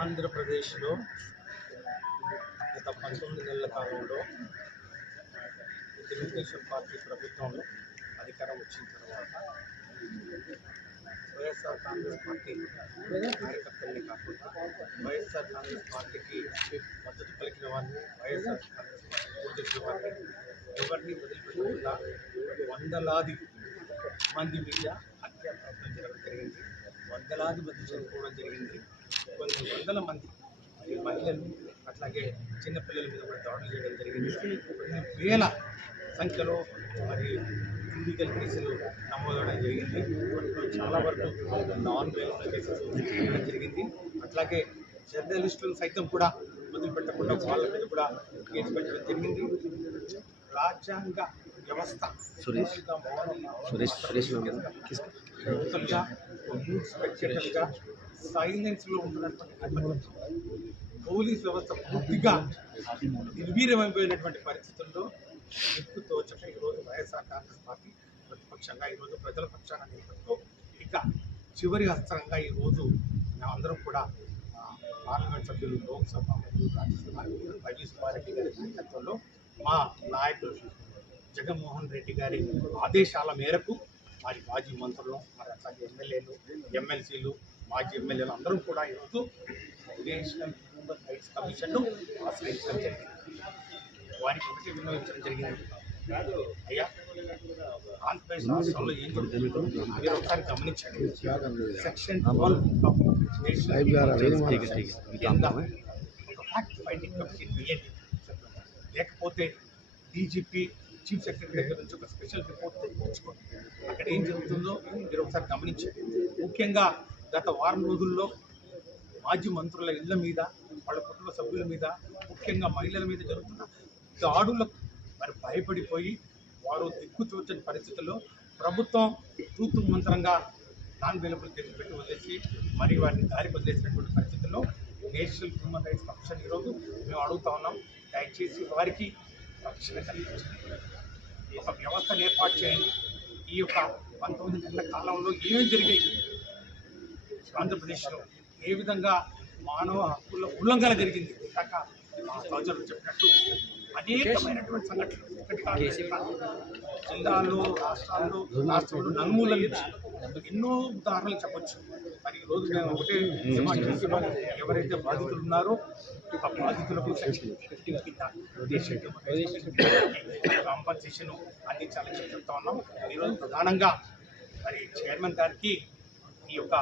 ఆంధ్రప్రదేశ్లో గత 19 నెలల కాలంలో తెలుగుదేశం పార్టీ ప్రభుత్వంలో అధికారం వచ్చిన తర్వాత వైఎస్ఆర్ కాంగ్రెస్ పార్టీ కార్యకర్తల్ని కాకుండా వైఎస్ఆర్ కాంగ్రెస్ పార్టీకి మద్దతు పలికిన వారిని, వైఎస్ఆర్ కాంగ్రెస్ పార్టీ ఓటేసిన వారిని ఎవరిని వదిలిపెట్టకుండా వందలాది మంది మీద హత్యా ప్రయత్నం జరగడం జరిగింది. వందలాది మంది చనిపోవడం జరిగింది. కొన్ని వందల మంది మహిళలు అట్లాగే చిన్నపిల్లల మీద కూడా దాడులు చేయడం జరిగింది. కొన్ని వేల సంఖ్యలో మరి ఇల్లీగల్ కేసులు నమోదవడం జరిగింది. వాటిలో చాలా వరకు నాన్ వేలబుల్ కేసెస్ చేయడం జరిగింది. అట్లాగే జర్నలిస్టులు సైతం కూడా వదిలిపెట్టకుండా వాళ్ళ మీద కూడా కేసు పెట్టడం జరిగింది. రాజ్యాంగ వ్యవస్థ సైలెన్స్లో ఉన్నటువంటి పోలీస్ వ్యవస్థ పూర్తిగా నిర్వీర్యమైపోయినటువంటి పరిస్థితుల్లో దిక్కు తోచక ఈరోజు వైఎస్ఆర్ కాంగ్రెస్ పార్టీ ప్రతిపక్షంగా ఈరోజు ప్రజల పక్షాన నిలబడుతూ ఇక చివరి అస్త్రంగా ఈరోజు మేమందరం కూడా పార్లమెంట్ సభ్యులు, లోక్సభ మరియు రాజ్యసభ వైవి సుబ్బారెడ్డి గారి నాయకత్వంలో మా నాయకులు జగన్మోహన్ రెడ్డి గారి ఆదేశాల మేరకు మరి మాజీ మంత్రులు, మరి అట్లాగే ఎమ్మెల్యేలు, ఎమ్మెల్సీలు, మాజీ ఎమ్మెల్యేలు అందరూ కూడా ఈరోజు నేషనల్ హ్యూమన్ రైట్స్ కమిషన్ను ఆశ్రయించడం జరిగింది. వారికి ఒకటి వినియోగించడం జరిగింది. అయ్యా, ఆంధ్రప్రదేశ్ రాష్ట్రంలో ఏం జరుగుతుందో మీరు ఒకసారి గమనించండి. సెక్షన్ 12 ఆఫ్ నేషనల్ కింద ఒక ఫ్యాక్ట్ ఫైండింగ్ కమిటీ వేయండి. లేకపోతే డీజీపీ, చీఫ్ సెక్రటరీ దగ్గర నుంచి ఒక స్పెషల్ రిపోర్ట్ తెచ్చుకోండి. అక్కడ ఏం జరుగుతుందో మీరు ఒకసారి గమనించండి. ముఖ్యంగా గత వారం రోజుల్లో మాజీ మంత్రుల ఇళ్ల మీద, వాళ్ళ కుటుంబ సభ్యుల మీద, ముఖ్యంగా మహిళల మీద జరుగుతున్న దాడులకు మరి భయపడిపోయి వారు దిక్కుతోచని పరిస్థితుల్లో ప్రభుత్వం తూతు మంత్రంగా నాన్ వేలబుల్ కేసులు పెట్టి వదిలేసి మరి వారిని దారికి వదిలేసినటువంటి పరిస్థితుల్లో నేషనల్ హ్యూమన్ రైట్స్ కమిషన్ ఈరోజు మేము అడుగుతా ఉన్నాం, దయచేసి వారికి రక్షణ కలిగించండి, ఒక వ్యవస్థను ఏర్పాటు చేయండి. ఈ యొక్క 19 నెలల కాలంలో ఏమేమి జరిగాయి, ఆంధ్రప్రదేశ్లో ఏ విధంగా మానవ హక్కుల ఉల్లంఘన జరిగింది, ఇందాక మా సహచరులు చెప్పినట్టు అనేకమైనటువంటి సంఘటనలు జిల్లాలో, రాష్ట్రంలో నలుమూలల నుంచి ఎన్నో ఉదాహరణలు చెప్పచ్చు. మరి ఈరోజు మేము ఒకటే ఎవరైతే బాధితులు ఉన్నారో ఆ బాధితులకు కాంపన్సేషన్ అందించాలని చెప్తా ఉన్నాం. ఈరోజు ప్రధానంగా మరి చైర్మన్ గారికి ఈ యొక్క